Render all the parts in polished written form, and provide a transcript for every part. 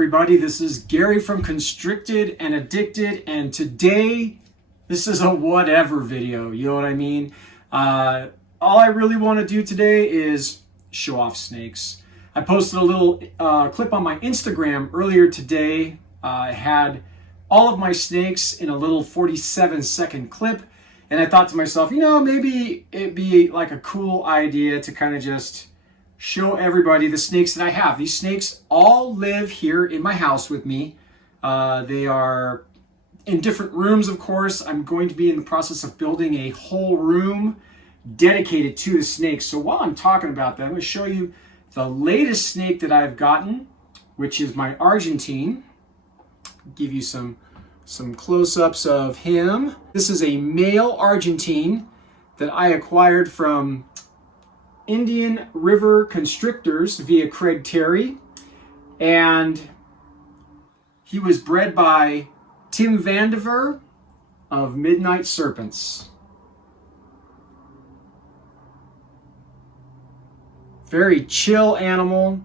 everybody, this is Gary from Constricted and Addicted, and today this is a whatever video, you know what I mean? All I really want to do today is show off snakes. I posted a little clip on my Instagram earlier today. I had all of my snakes in a little 47-second clip, and I thought to myself, you know, maybe it'd be like a cool idea to kind of just show everybody the snakes that I have. These snakes all live here in my house with me. They are in different rooms, of course. I'm going to be in the process of building a whole room dedicated to the snakes. So while I'm talking about that, I'm going to show you the latest snake that I've gotten, which is my Argentine. Give you some close-ups of him. This is a male Argentine that I acquired from Indian River Constrictors via Craig Terry, and he was bred by Tim Vandiver of Midnight Serpents. Very chill animal.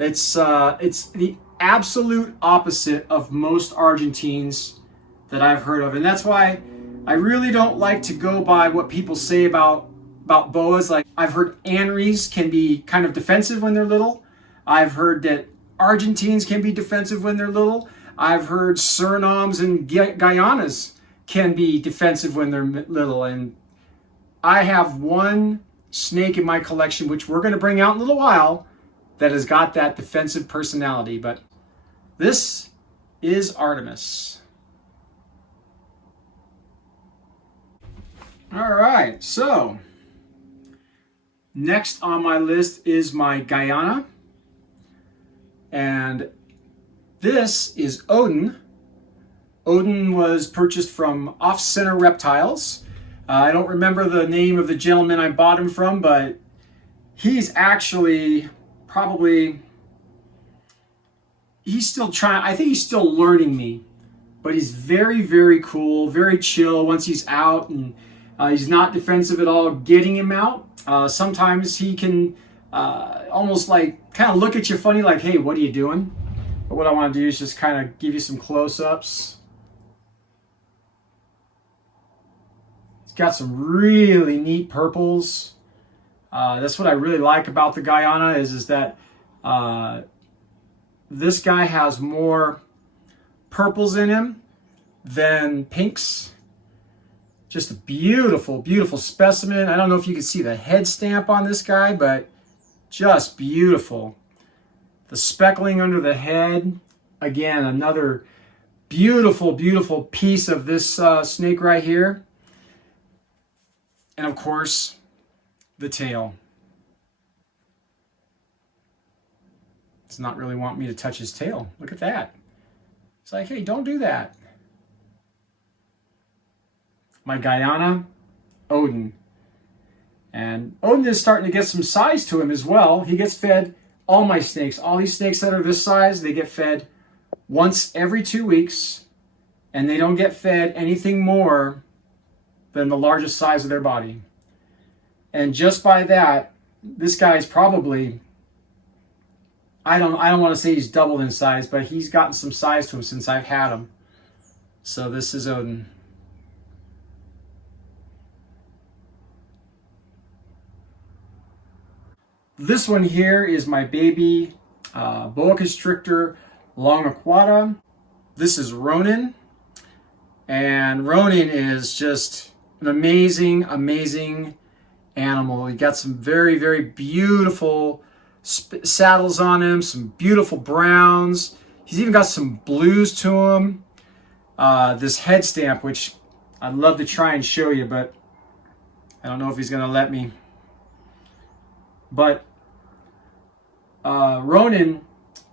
It's the absolute opposite of most Argentines that I've heard of, and that's why I really don't like to go by what people say about boas. Like, I've heard Anries can be kind of defensive when they're little. I've heard that Argentines can be defensive when they're little. I've heard Surinams and Guyanas can be defensive when they're little. And I have one snake in my collection, which we're going to bring out in a little while, that has got that defensive personality. But this is Artemis. All right, so next on my list is my Guyana, and this is Odin. Odin was purchased from Off Center Reptiles. I don't remember the name of the gentleman I bought him from, but he's actually he's still trying, I think he's still learning me, but he's very, very cool, very chill once he's out, and he's not defensive at all getting him out. Sometimes he can almost like kind of look at you funny, like, hey, what are you doing? But what I want to do is just kind of give you some close-ups. It's got some really neat purples. That's what I really like about the Guyana is that this guy has more purples in him than pinks. Just a beautiful, beautiful specimen. I don't know if you can see the head stamp on this guy, but just beautiful. The speckling under the head. Again, another beautiful, beautiful piece of this snake right here. And of course, the tail. Does not really want me to touch his tail. Look at that. It's like, hey, don't do that. My Guyana, Odin. And Odin is starting to get some size to him as well. He gets fed, all my snakes, all these snakes that are this size, they get fed once every 2 weeks, and they don't get fed anything more than the largest size of their body. And just by that, this guy's probably, I don't want to say he's doubled in size, but he's gotten some size to him since I've had him. So this is Odin. This one here is my baby boa constrictor longiquata. This is Ronan, and Ronan is just an amazing, amazing animal. He got some very, very beautiful saddles on him, some beautiful browns. He's even got some blues to him. This head stamp, which I'd love to try and show you, but I don't know if he's going to let me. But Ronan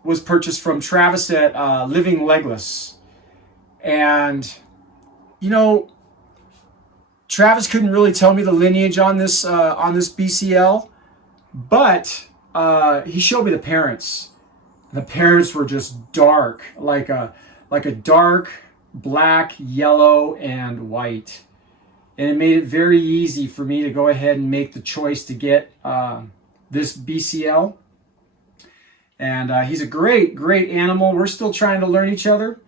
was purchased from Travis at Living Legless. And, you know, Travis couldn't really tell me the lineage on this BCL, but he showed me the parents. The parents were just dark, like a dark black, yellow, and white. And it made it very easy for me to go ahead and make the choice to get this BCL. And he's a great, great animal. We're still trying to learn each other.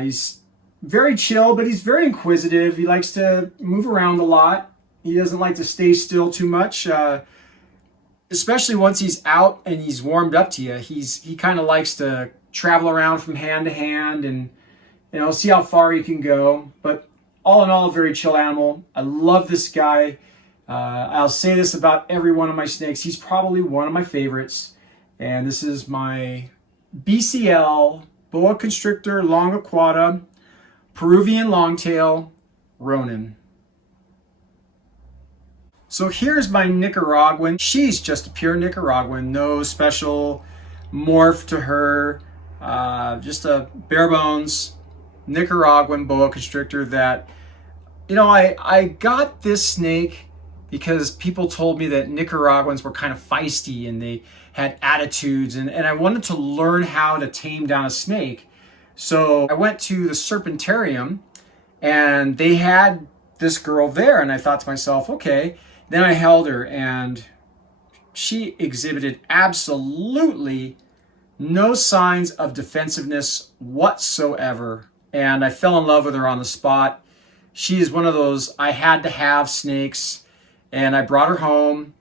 He's very chill, but he's very inquisitive. He likes to move around a lot. He doesn't like to stay still too much, especially once he's out and he's warmed up to you. He kind of likes to travel around from hand to hand and, you know, see how far he can go. But all in all, a very chill animal. I love this guy. I'll say this about every one of my snakes. He's probably one of my favorites. And this is my BCL, boa constrictor longiquata, Peruvian longtail, Ronan. So here's my Nicaraguan. She's just a pure Nicaraguan, no special morph to her. Just a bare bones Nicaraguan boa constrictor that, you know, I got this snake because people told me that Nicaraguans were kind of feisty and they had attitudes, and I wanted to learn how to tame down a snake. So I went to the Serpentarium and they had this girl there, and I thought to myself, okay. Then I held her and she exhibited absolutely no signs of defensiveness whatsoever. And I fell in love with her on the spot. She is one of those I had to have snakes, and I brought her home.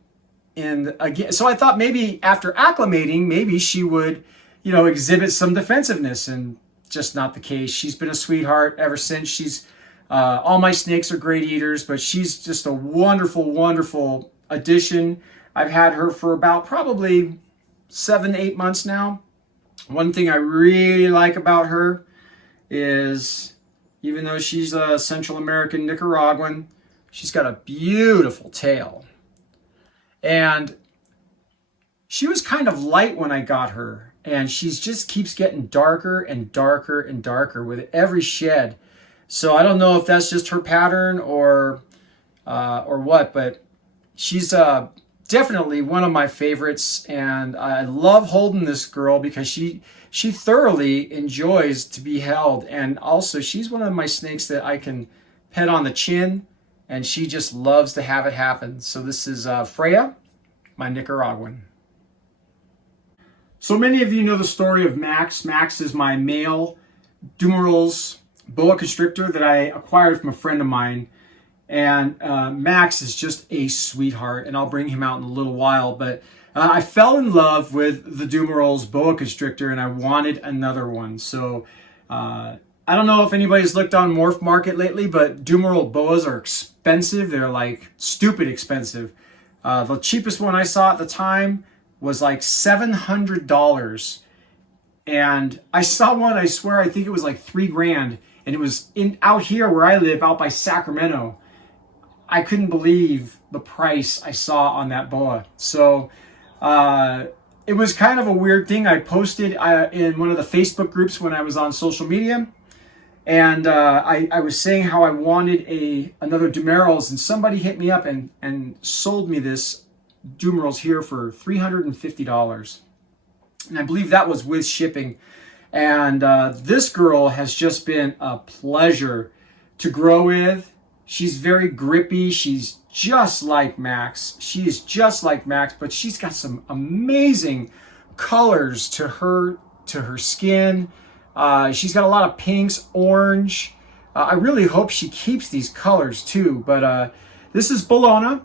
And again, so I thought maybe after acclimating, maybe she would, you know, exhibit some defensiveness, and just not the case. She's been a sweetheart ever since. She's all my snakes are great eaters, but she's just a wonderful, wonderful addition. I've had her for about probably 7-8 months now. One thing I really like about her is, even though she's a Central American Nicaraguan, she's got a beautiful tail. And she was kind of light when I got her, and she just keeps getting darker and darker and darker with every shed. So I don't know if that's just her pattern or what, but she's definitely one of my favorites, and I love holding this girl because she thoroughly enjoys to be held. And also, she's one of my snakes that I can pet on the chin, and she just loves to have it happen. So this is Freya, my Nicaraguan. So many of you know the story of Max. Max is my male Dumeril's boa constrictor that I acquired from a friend of mine. And Max is just a sweetheart, and I'll bring him out in a little while. But I fell in love with the Dumeril's boa constrictor, and I wanted another one. So I don't know if anybody's looked on Morph Market lately, but Dumeril boas are expensive. They're like stupid expensive. The cheapest one I saw at the time was like $700. And I saw one, I swear, I think it was like $3,000. And it was out here where I live, out by Sacramento. I couldn't believe the price I saw on that boa. So it was kind of a weird thing. I posted in one of the Facebook groups when I was on social media. And I was saying how I wanted another Dumeril's, and somebody hit me up and sold me this Dumeril's here for $350. And I believe that was with shipping. And this girl has just been a pleasure to grow with. She's very grippy. She's just like Max. She is just like Max, but she's got some amazing colors to her skin. She's got a lot of pinks, orange. I really hope she keeps these colors too. But this is Bolona.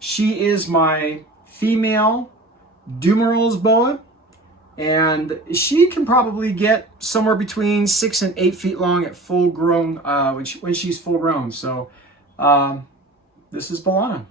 She is my female Dumeril's boa. And she can probably get somewhere between 6 and 8 feet long at full grown, when she's full grown. So this is Bolona.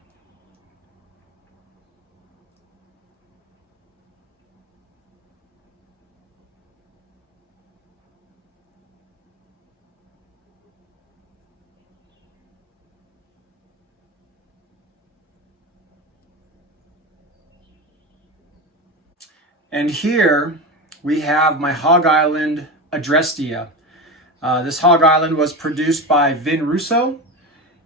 And here we have my Hog Island Adrestia. This Hog Island was produced by Vin Russo,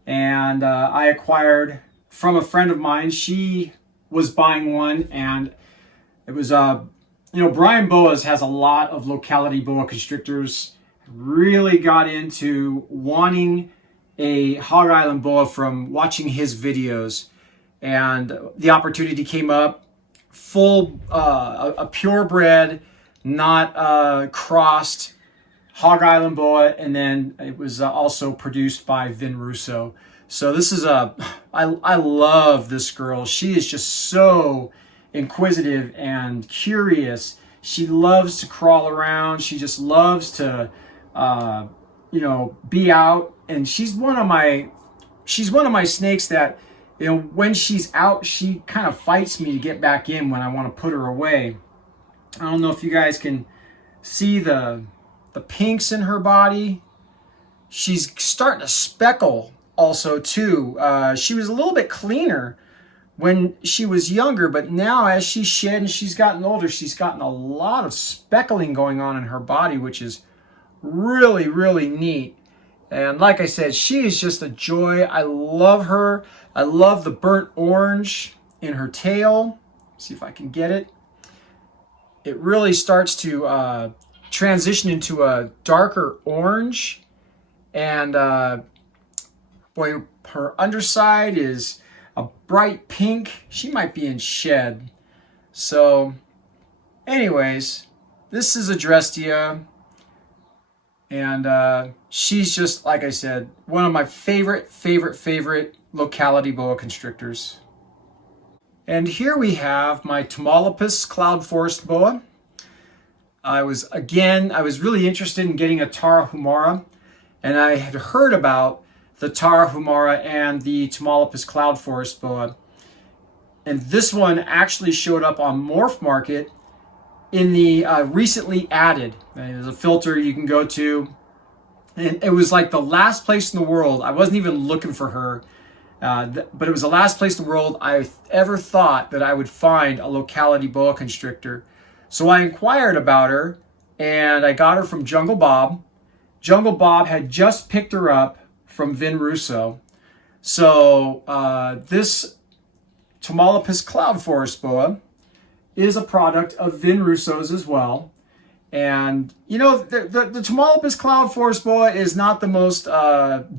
and I acquired from a friend of mine. She was buying one, and it was, Brian Boas has a lot of locality boa constrictors. Really got into wanting a Hog Island boa from watching his videos, and the opportunity came up full, a purebred, not crossed Hog Island boa, and then it was also produced by Vin Russo. So this is I love this girl. She is just so inquisitive and curious. She loves to crawl around. She just loves to, you know, be out. And she's one of my snakes that, you know, when she's out, she kind of fights me to get back in when I want to put her away. I don't know if you guys can see the pinks in her body. She's starting to speckle also too. She was a little bit cleaner when she was younger, but now as she's shed and she's gotten older, she's gotten a lot of speckling going on in her body, which is really, really neat. And like I said, she is just a joy. I love her. I love the burnt orange in her tail. See if I can get it. It really starts to transition into a darker orange. And boy, her underside is a bright pink. She might be in shed. So anyways, this is Adrestia. And she's just, like I said, one of my favorite locality boa constrictors. And here we have my Tumolopus cloud forest boa. I was really interested in getting a Tarahumara, and I had heard about the Tarahumara and the Tumolopus cloud forest boa. And this one actually showed up on Morph Market in the recently added. There's a filter you can go to, and it was like the last place in the world. I wasn't even looking for her, but it was the last place in the world I ever thought that I would find a locality boa constrictor. So I inquired about her, and I got her from Jungle Bob. Jungle Bob had just picked her up from Vin Russo. So this Tumolopus cloud forest boa is a product of Vin Russo's as well. And, you know, the Tumolopus cloud forest boa is not the most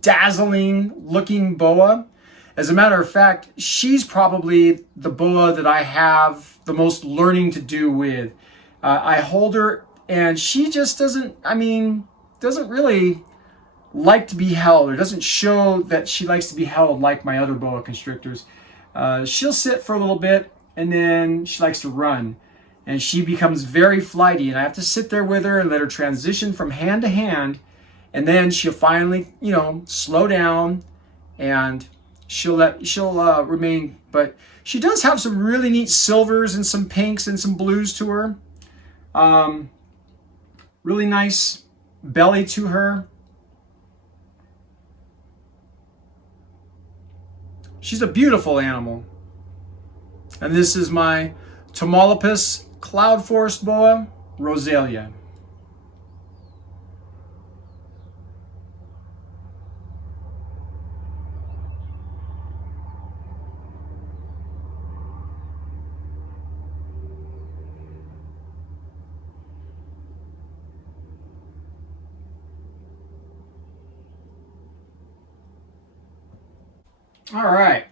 dazzling looking boa. As a matter of fact, she's probably the boa that I have the most learning to do with. I hold her, and she just doesn't really like to be held, or doesn't show that she likes to be held like my other boa constrictors. She'll sit for a little bit, and then she likes to run. And she becomes very flighty, and I have to sit there with her and let her transition from hand to hand. And then she'll finally, you know, slow down, and she'll remain. But she does have some really neat silvers and some pinks and some blues to her. Really nice belly to her. She's a beautiful animal. And this is my Tumolopus cloud forest boa, Rosalia. All right.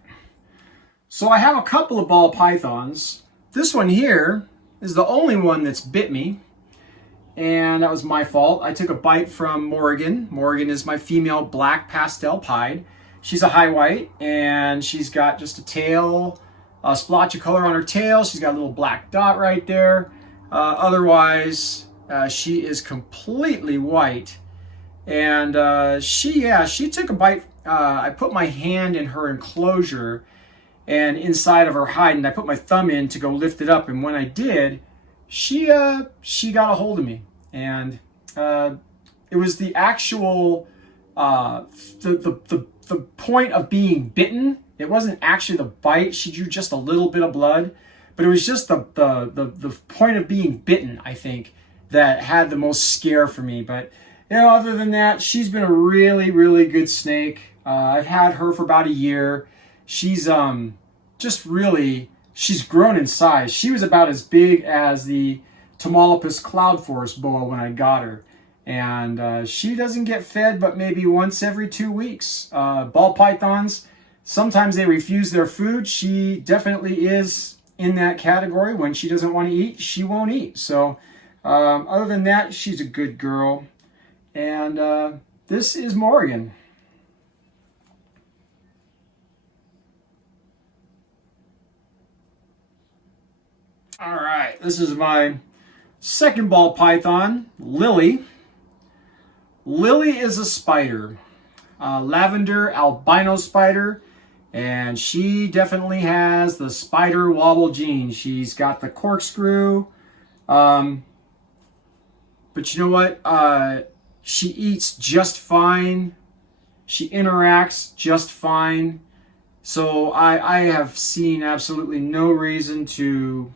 So I have a couple of ball pythons. This one here is the only one that's bit me, and that was my fault. I took a bite from Morrigan. Morrigan is my female black pastel pied. She's a high white, and she's got just a tail, a splotch of color on her tail. She's got a little black dot right there. Otherwise, she is completely white. And she took a bite. I put my hand in her enclosure and inside of her hide, and I put my thumb in to go lift it up. And when I did, she got a hold of me. And it was the actual the point of being bitten. It wasn't actually the bite. She drew just a little bit of blood, but it was just the point of being bitten, I think, that had the most scare for me. But you know, other than that, she's been a really, really good snake. I've had her for about a year. She's she's grown in size. She was about as big as the Tumolopus cloud forest boa when I got her. And she doesn't get fed but maybe once every 2 weeks. Ball pythons, sometimes they refuse their food. She definitely is in that category. When she doesn't want to eat, she won't eat. So other than that, she's a good girl. And this is Morrigan. All right, this is my second ball python, Lily. Lily is a spider, lavender albino spider, and she definitely has the spider wobble gene. She's got the corkscrew, but you know what? She eats just fine. She interacts just fine. So I have seen absolutely no reason to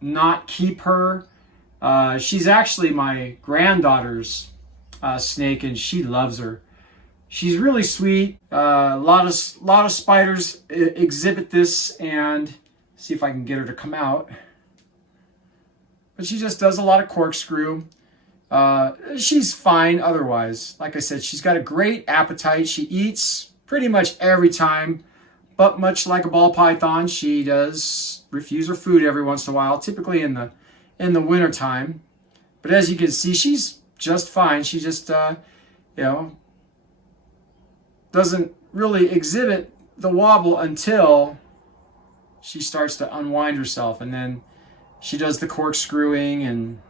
not keep her. She's actually my granddaughter's snake, and she loves her. She's really sweet. A lot of spiders exhibit this, and see if I can get her to come out. But she just does a lot of corkscrew. She's fine otherwise. Like I said, she's got a great appetite. She eats pretty much every time, but much like a ball python, she does refuse her food every once in a while, typically in the winter time. But as you can see, she's just fine. She just doesn't really exhibit the wobble until she starts to unwind herself, and then she does the corkscrewing. And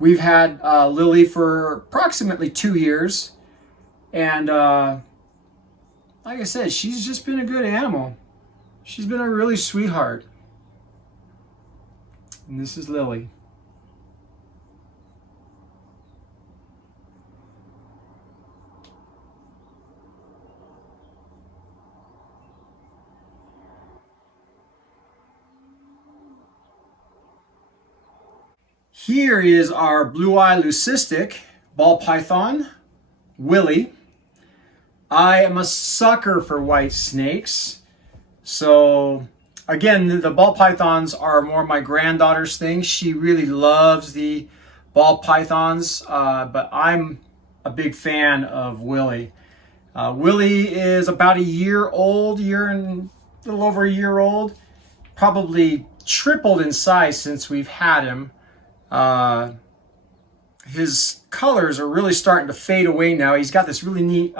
we've had Lily for approximately 2 years, and like I said, she's just been a good animal. She's been a really sweetheart. And this is Lily. Here is our blue-eye leucistic ball python, Willie. I am a sucker for white snakes. So again, the ball pythons are more my granddaughter's thing. She really loves the ball pythons, but I'm a big fan of Willie. Willie is about a year old, a little over a year old. Probably tripled in size since we've had him. His colors are really starting to fade away now. He's got this really neat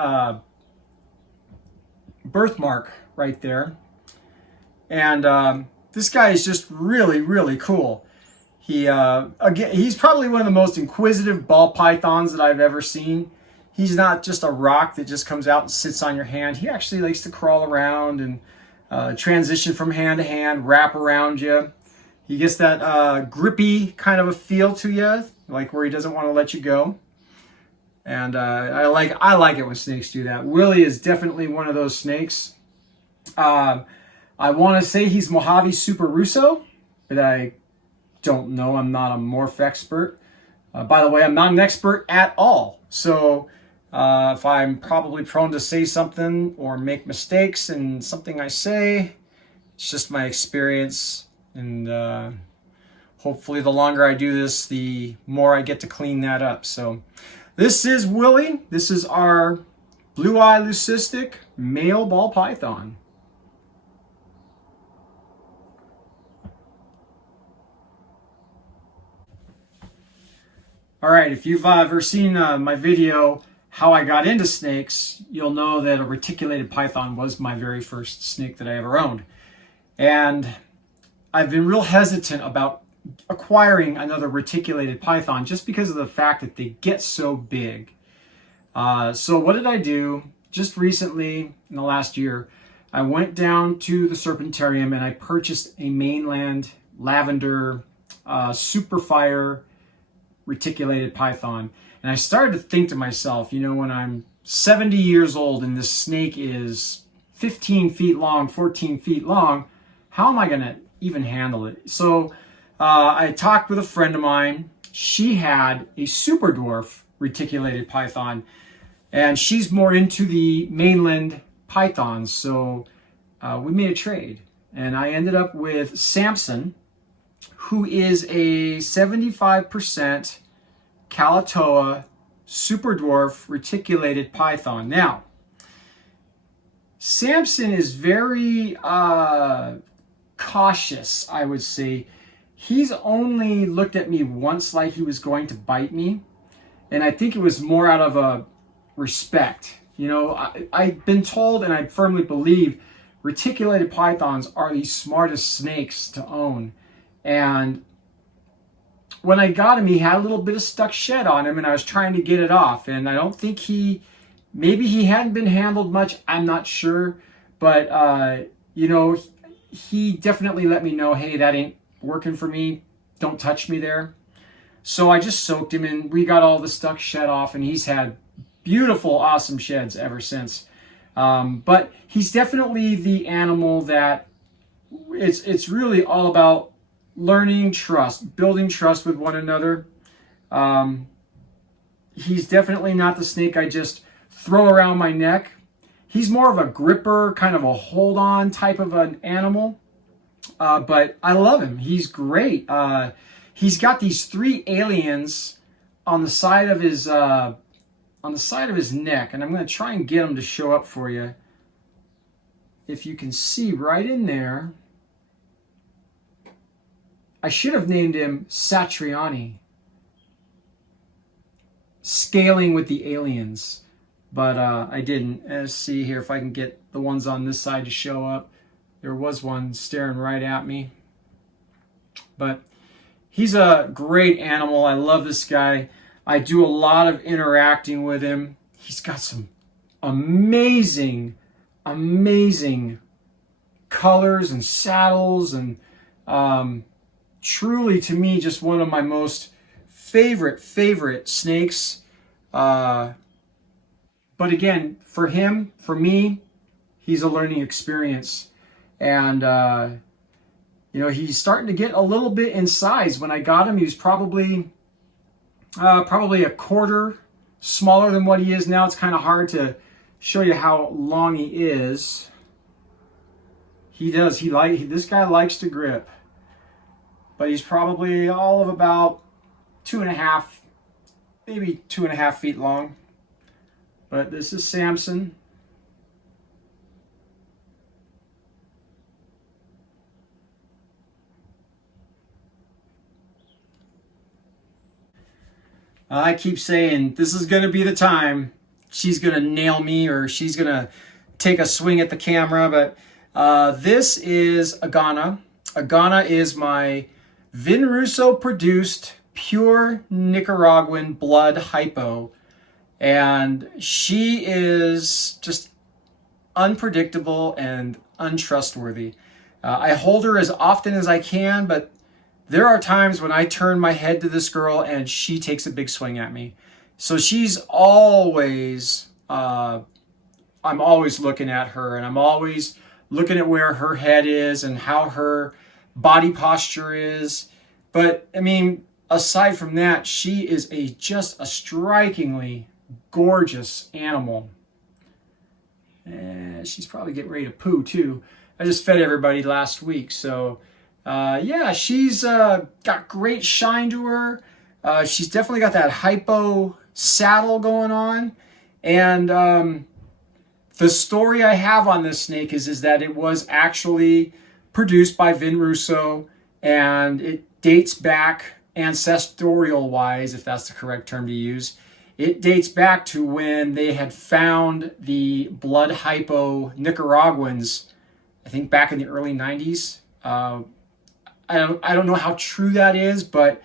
birthmark right there. And this guy is just really, really cool. He's probably one of the most inquisitive ball pythons that I've ever seen. He's not just a rock that just comes out and sits on your hand. He actually likes to crawl around and transition from hand to hand, wrap around you. He gets that grippy kind of a feel to you, like where he doesn't want to let you go. And I like it when snakes do that. Willie is definitely one of those snakes. I want to say he's Mojave Super Russo, but I don't know. I'm not a morph expert. By the way, I'm not an expert at all. So if I'm probably prone to say something or make mistakes in something I say, it's just my experience. And hopefully the longer I do this, the more I get to clean that up. So this is Willie. This is our blue-eye leucistic male ball python. All right, if you've ever seen my video, how I got into snakes, you'll know that a reticulated python was my very first snake that I ever owned. And I've been real hesitant about acquiring another reticulated python just because of the fact that they get so big. So what did I do? Just recently, in the last year, I went down to the Serpentarium and I purchased a mainland lavender superfire reticulated python. And I started to think to myself, when I'm 70 years old and this snake is 15 feet long, 14 feet long, how am I going to even handle it? So I talked with a friend of mine. She had a super dwarf reticulated python, and she's more into the mainland pythons. So we made a trade, and I ended up with Samson, who is a 75% Calatoa super dwarf reticulated python. Now, Samson is very cautious, I would say. He's only looked at me once like he was going to bite me. And I think it was more out of a respect. You know, I've been told, and I firmly believe, reticulated pythons are the smartest snakes to own. And when I got him, he had a little bit of stuck shed on him, and I was trying to get it off. And I don't think maybe he hadn't been handled much. I'm not sure. But, you know, he definitely let me know, hey, that ain't working for me. Don't touch me there. So I just soaked him, and we got all the stuck shed off, and he's had beautiful, awesome sheds ever since. But he's definitely the animal that it's really all about learning trust, building trust with one another. He's definitely not the snake I just throw around my neck. He's more of a gripper, kind of a hold-on type of an animal. But I love him. He's great. He's got these 3 aliens on the side of his neck, and I'm going to try and get them to show up for you. If you can see right in there, I should have named him Satriani, scaling with the aliens, but I didn't. Let's see here if I can get the ones on this side to show up. There was one staring right at me, but he's a great animal. I love this guy. I do a lot of interacting with him. He's got some amazing, amazing colors and saddles, and truly, to me, just one of my most favorite snakes. But again, for him, for me, he's a learning experience. And, you know, he's starting to get a little bit in size. When I got him, he was probably a quarter smaller than what he is now. It's kind of hard to show you how long he is. This guy likes to grip. But he's probably all of about 2.5, maybe 2.5 feet long. But this is Samson. I keep saying this is going to be the time she's going to nail me, or she's going to take a swing at the camera. But this is Agana. Agana is my Vinrusso produced pure Nicaraguan blood hypo. And she is just unpredictable and untrustworthy. I hold her as often as I can, but there are times when I turn my head to this girl and she takes a big swing at me. So she's always, I'm always looking at her, and I'm always looking at where her head is and how her body posture is. But I mean, aside from that, she is just a strikingly gorgeous animal. And she's probably getting ready to poo too. I just fed everybody last week, so yeah, she's got great shine to her. She's definitely got that hypo saddle going on. And the story I have on this snake is that it was actually produced by Vinrusso, and it dates back ancestral wise, if that's the correct term to use. It dates back to when they had found the blood hypo Nicaraguans, I think back in the early 90s. I don't know how true that is, but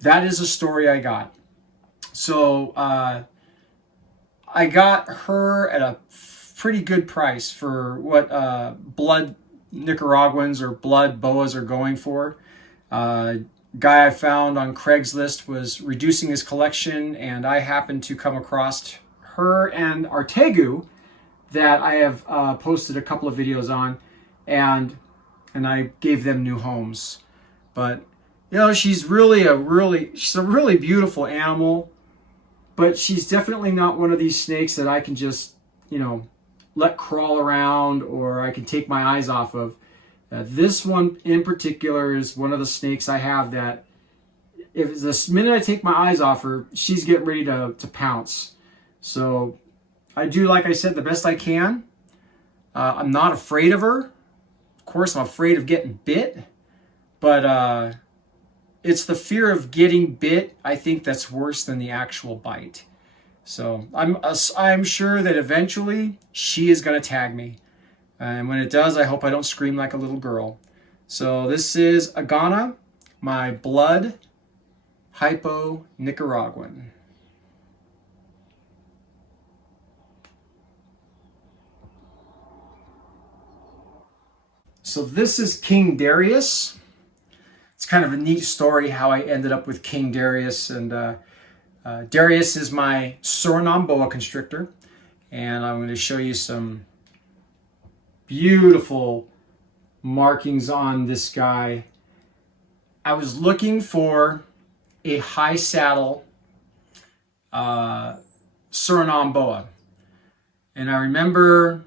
that is a story I got. So I got her at a pretty good price for what blood Nicaraguans or blood boas are going for. Guy I found on Craigslist was reducing his collection, and I happened to come across her and Artegu that I have posted a couple of videos on, and I gave them new homes. But you know, she's a really beautiful animal, but she's definitely not one of these snakes that I can just, you know, let crawl around or I can take my eyes off of. This one in particular is one of the snakes I have that if the minute I take my eyes off her, she's getting ready to pounce. So I do, like I said, the best I can. I'm not afraid of her. Of course, I'm afraid of getting bit, but it's the fear of getting bit, I think, that's worse than the actual bite. So I'm sure that eventually she is going to tag me. And when it does, I hope I don't scream like a little girl. So this is Agana, my blood hypo Nicaraguan. So this is King Darius. It's kind of a neat story how I ended up with King Darius. And Darius is my Surinam boa constrictor. And I'm going to show you some beautiful markings on this guy. I was looking for a high saddle Surinam boa. And I remember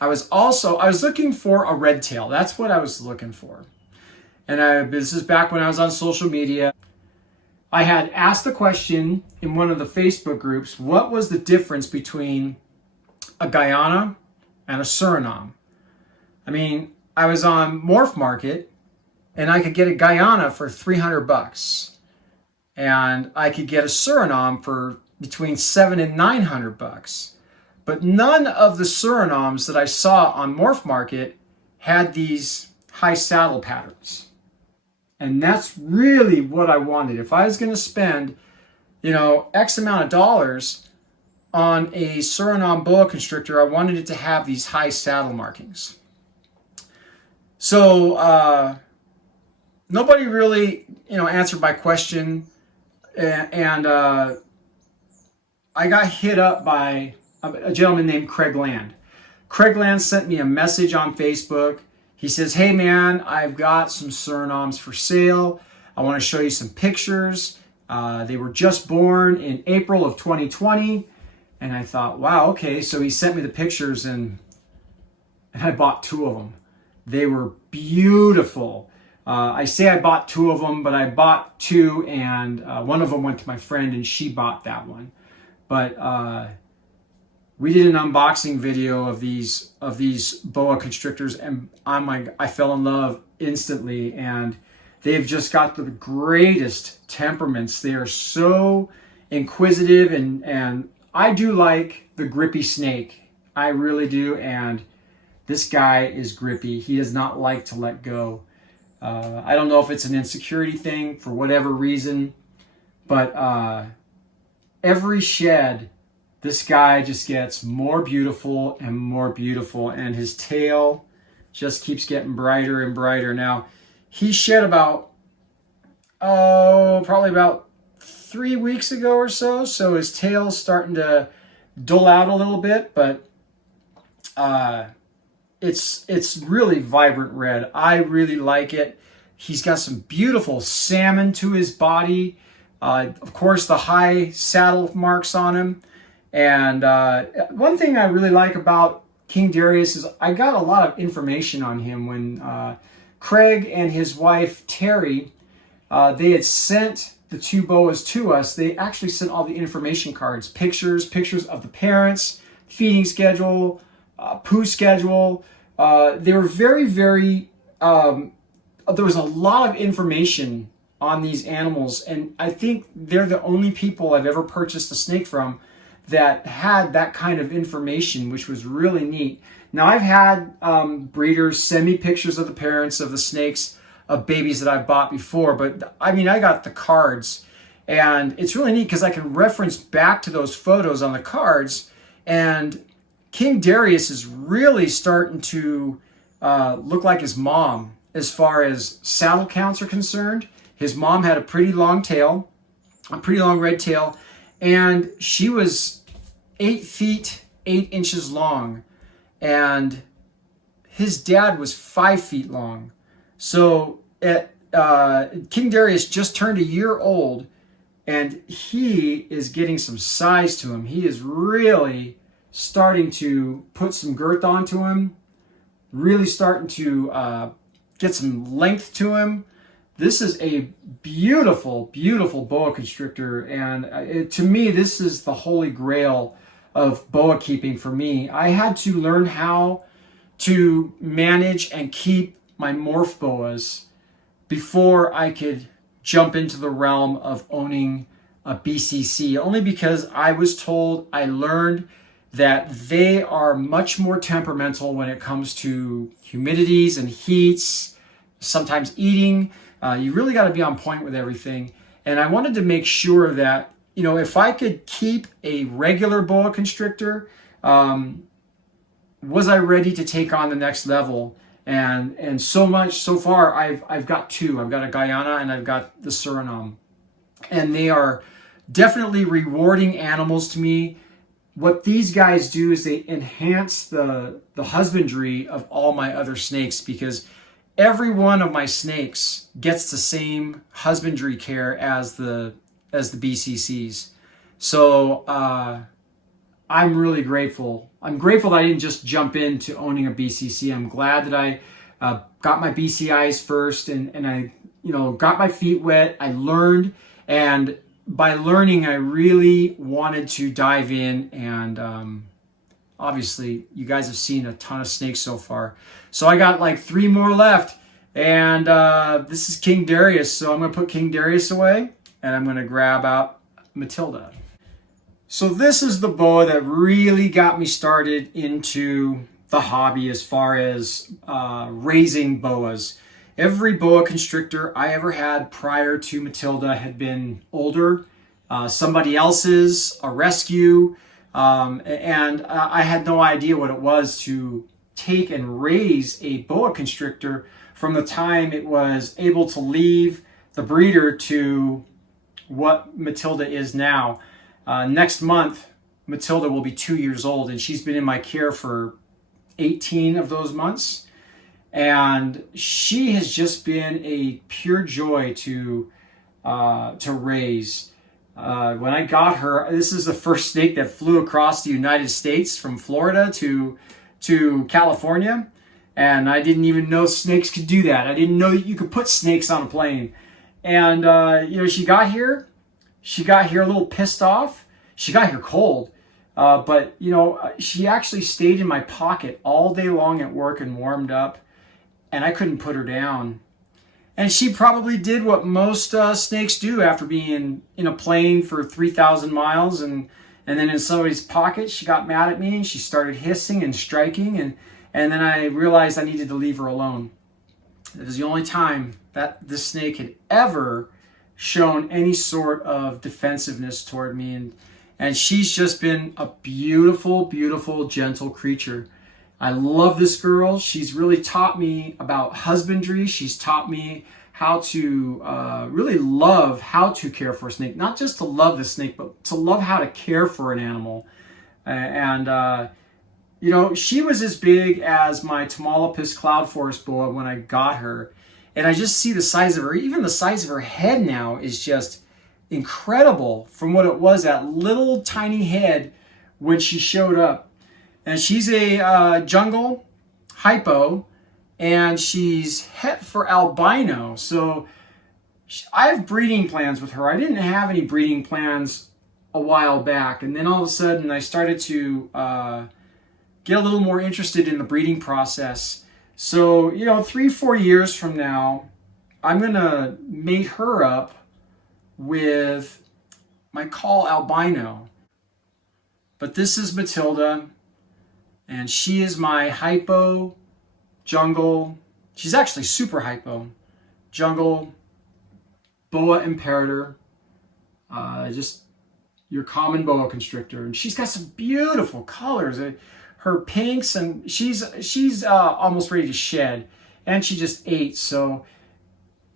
I was looking for a red tail. That's what I was looking for. And this is back when I was on social media. I had asked the question in one of the Facebook groups, what was the difference between a Guyana and a Surinam? I mean, I was on Morph Market and I could get a Guyana for $300. And I could get a Surinam for between $700 and $900. But none of the Surinams that I saw on Morph Market had these high saddle patterns. And that's really what I wanted. If I was going to spend, X amount of dollars on a Surinam boa constrictor, I wanted it to have these high saddle markings. So nobody really, answered my question. And I got hit up by a gentleman named Craig Land. Craig Land sent me a message on Facebook. He says, hey man, I've got some Surinams for sale. I want to show you some pictures. They were just born in April of 2020. And I thought, wow, okay. So he sent me the pictures and I bought 2 of them. They were beautiful. I say I bought 2 of them, but I bought 2 and one of them went to my friend and she bought that one. But we did an unboxing video of these boa constrictors and I fell in love instantly, and they've just got the greatest temperaments. They are so inquisitive and I do like the grippy snake. I really do, and this guy is grippy. He does not like to let go. I don't know if it's an insecurity thing for whatever reason, but every shed, this guy just gets more beautiful and more beautiful, and his tail just keeps getting brighter and brighter. Now, he shed probably about 3 weeks ago or so, so his tail's starting to dull out a little bit, but it's really vibrant red. I really like it. He's got some beautiful salmon to his body. Of course, the high saddle marks on him. And one thing I really like about King Darius is I got a lot of information on him when Craig and his wife Terry, they had sent the 2 boas to us. They actually sent all the information cards, pictures of the parents, feeding schedule, poo schedule. They were very, very, there was a lot of information on these animals, and I think they're the only people I've ever purchased a snake from that had that kind of information, which was really neat. Now, I've had breeders send me pictures of the parents of the snakes, of babies that I've bought before, but I mean, I got the cards, and it's really neat because I can reference back to those photos on the cards, and King Darius is really starting to look like his mom as far as saddle counts are concerned. His mom had a pretty long tail, a pretty long red tail, and she was 8 feet 8 inches long, and his dad was 5 feet long. So King Darius just turned a year old, and he is getting some size to him. He is really starting to put some girth onto him, really starting to get some length to him. This is a beautiful, beautiful boa constrictor, and to me, this is the holy grail of boa keeping for me. I had to learn how to manage and keep my morph boas before I could jump into the realm of owning a BCC, only because I was told, I learned that they are much more temperamental when it comes to humidities and heats, sometimes eating. You really got to be on point with everything. And I wanted to make sure that, you know, if I could keep a regular boa constrictor, was I ready to take on the next level? And so far, I've got two. I've got a Guyana and I've got the Surinam. And they are definitely rewarding animals to me. What these guys do is they enhance the husbandry of all my other snakes, because every one of my snakes gets the same husbandry care as the BCCs. So I'm really grateful. I'm grateful that I didn't just jump into owning a BCC. I'm glad that I got my BCIs first, and I, you know, got my feet wet. I learned, and by learning, I really wanted to dive in, and obviously you guys have seen a ton of snakes so far. So I got like 3 more left, and this is King Darius. So I'm going to put King Darius away, and I'm going to grab out Matilda. So this is the boa that really got me started into the hobby as far as raising boas. Every boa constrictor I ever had prior to Matilda had been older, somebody else's, a rescue, and I had no idea what it was to take and raise a boa constrictor from the time it was able to leave the breeder to what Matilda is now. Next month, Matilda will be 2 years old, and she's been in my care for 18 of those months. And she has just been a pure joy to raise. When I got her, this is the first snake that flew across the United States from Florida to California. And I didn't even know snakes could do that. I didn't know that you could put snakes on a plane. And, you know, she got here a little pissed off. She got here cold. But, you know, she actually stayed in my pocket all day long at work and warmed up. And I couldn't put her down. And she probably did what most snakes do after being in a plane for 3,000 miles. And then in somebody's pocket, she got mad at me and she started hissing and striking. And then I realized I needed to leave her alone. It was the only time that this snake had ever shown any sort of defensiveness toward me. And she's just been a beautiful, beautiful, gentle creature. I love this girl. She's really taught me about husbandry. She's taught me how to really love how to care for a snake. Not just to love the snake, but to love how to care for an animal. You know, she was as big as my Tamalpais cloud forest boa when I got her. And I just see the size of her. Even the size of her head now is just incredible from what it was, that little tiny head when she showed up. And she's a jungle hypo, and she's het for albino. So I have breeding plans with her. I didn't have any breeding plans a while back. And then all of a sudden I started to get a little more interested in the breeding process. So, you know, 3-4 years from now, I'm going to mate her up with my call albino. But this is Matilda. And she is my hypo jungle. She's actually super hypo jungle boa imperator. Just your common boa constrictor. And she's got some beautiful colors. Her pinks, and she's almost ready to shed. And she just ate. So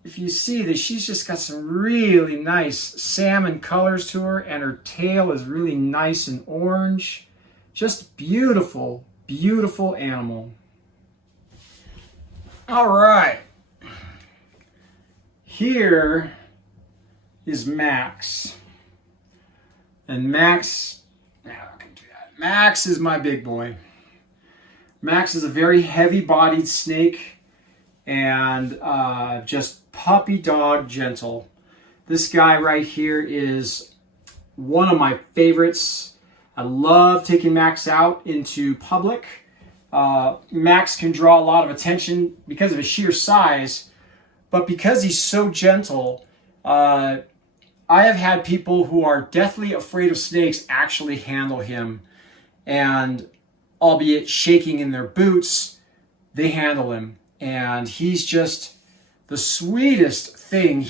if you see that, she's just got some really nice salmon colors to her. And her tail is really nice and orange. Just beautiful, beautiful animal. All right. Here is Max. And Max, Max is my big boy. Max is a very heavy-bodied snake and just puppy dog gentle. This guy right here is one of my favorites. I love taking Max out into public Max can draw a lot of attention because of his sheer size, but because he's so gentle, I have had people who are deathly afraid of snakes actually handle him, and albeit shaking in their boots, they handle him. And he's just the sweetest thing.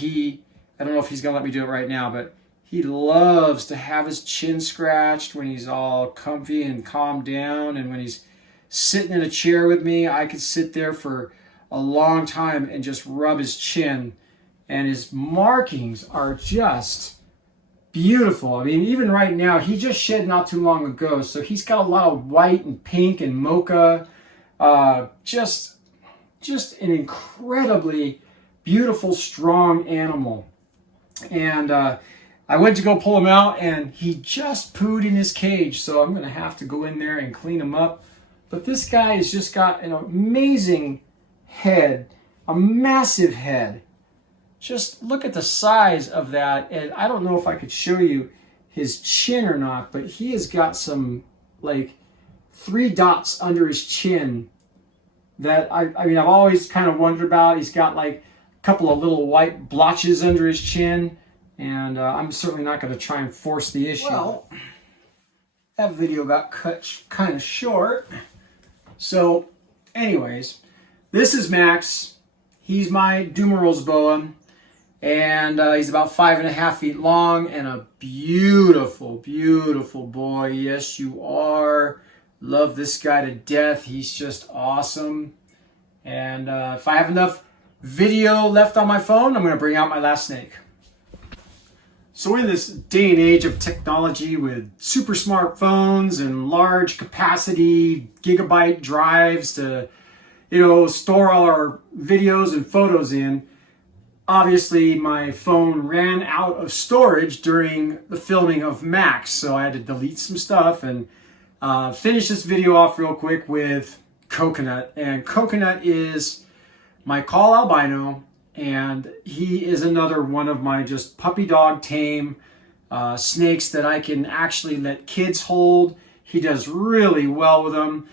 I don't know if he's gonna let me do it right now, but he loves to have his chin scratched when he's all comfy and calmed down. And when he's sitting in a chair with me, I could sit there for a long time and just rub his chin. And his markings are just beautiful. I mean, even right now, he just shed not too long ago, so he's got a lot of white and pink and mocha. Just an incredibly beautiful, strong animal. And I went to go pull him out, and he just pooed in his cage, so I'm going to have to go in there and clean him up. But this guy has just got an amazing head, a massive head. Just look at the size of that. And I don't know if I could show you his chin or not, but he has got some, like, 3 dots under his chin that I mean, I've always kind of wondered about. He's got like a couple of little white blotches under his chin, and I'm certainly not going to try and force the issue. Well, that video got cut kind of short. So, anyways, this is Max. He's my Dumeril's boa, and he's about 5.5 feet long, and a beautiful, beautiful boy. Yes, you are. Love this guy to death. He's just awesome. And if I have enough video left on my phone, I'm going to bring out my last snake. So in this day and age of technology with super smartphones and large capacity gigabyte drives to, store all our videos and photos in, obviously my phone ran out of storage during the filming of Max. So I had to delete some stuff and finish this video off real quick with Coconut. And Coconut is my call albino, and he is another one of my just puppy dog tame snakes that I can actually let kids hold. He does really well with them.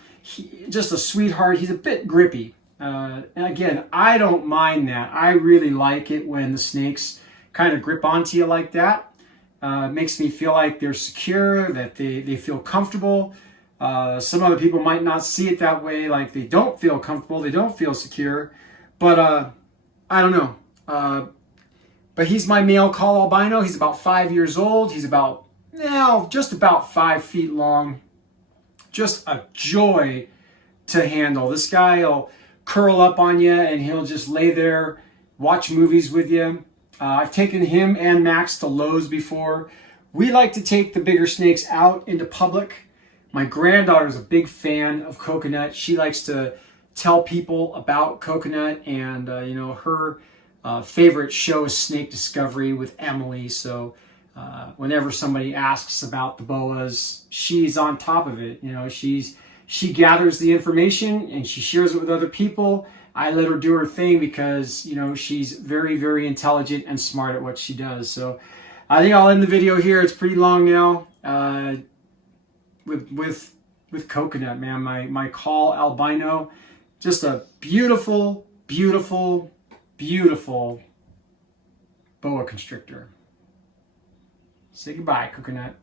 Just a sweetheart. He's a bit grippy. And again, I don't mind that. I really like it when the snakes kind of grip onto you like that. It makes me feel like they're secure, that they feel comfortable. Some other people might not see it that way, like they don't feel comfortable, they don't feel secure. But I don't know. But he's my male call albino. He's about 5 years old. He's about, just about 5 feet long. Just a joy to handle. This guy will curl up on you and he'll just lay there, watch movies with you. I've taken him and Max to Lowe's before. We like to take the bigger snakes out into public. My granddaughter's a big fan of Coconut. She likes to tell people about Coconut, and her favorite show is Snake Discovery with Emily. So whenever somebody asks about the boas, she's on top of it. She gathers the information and she shares it with other people. I let her do her thing because, she's very, very intelligent and smart at what she does. So I think I'll end the video here. It's pretty long now. With Coconut, man, my call albino, just a beautiful, beautiful, beautiful boa constrictor. Say goodbye, Coconut.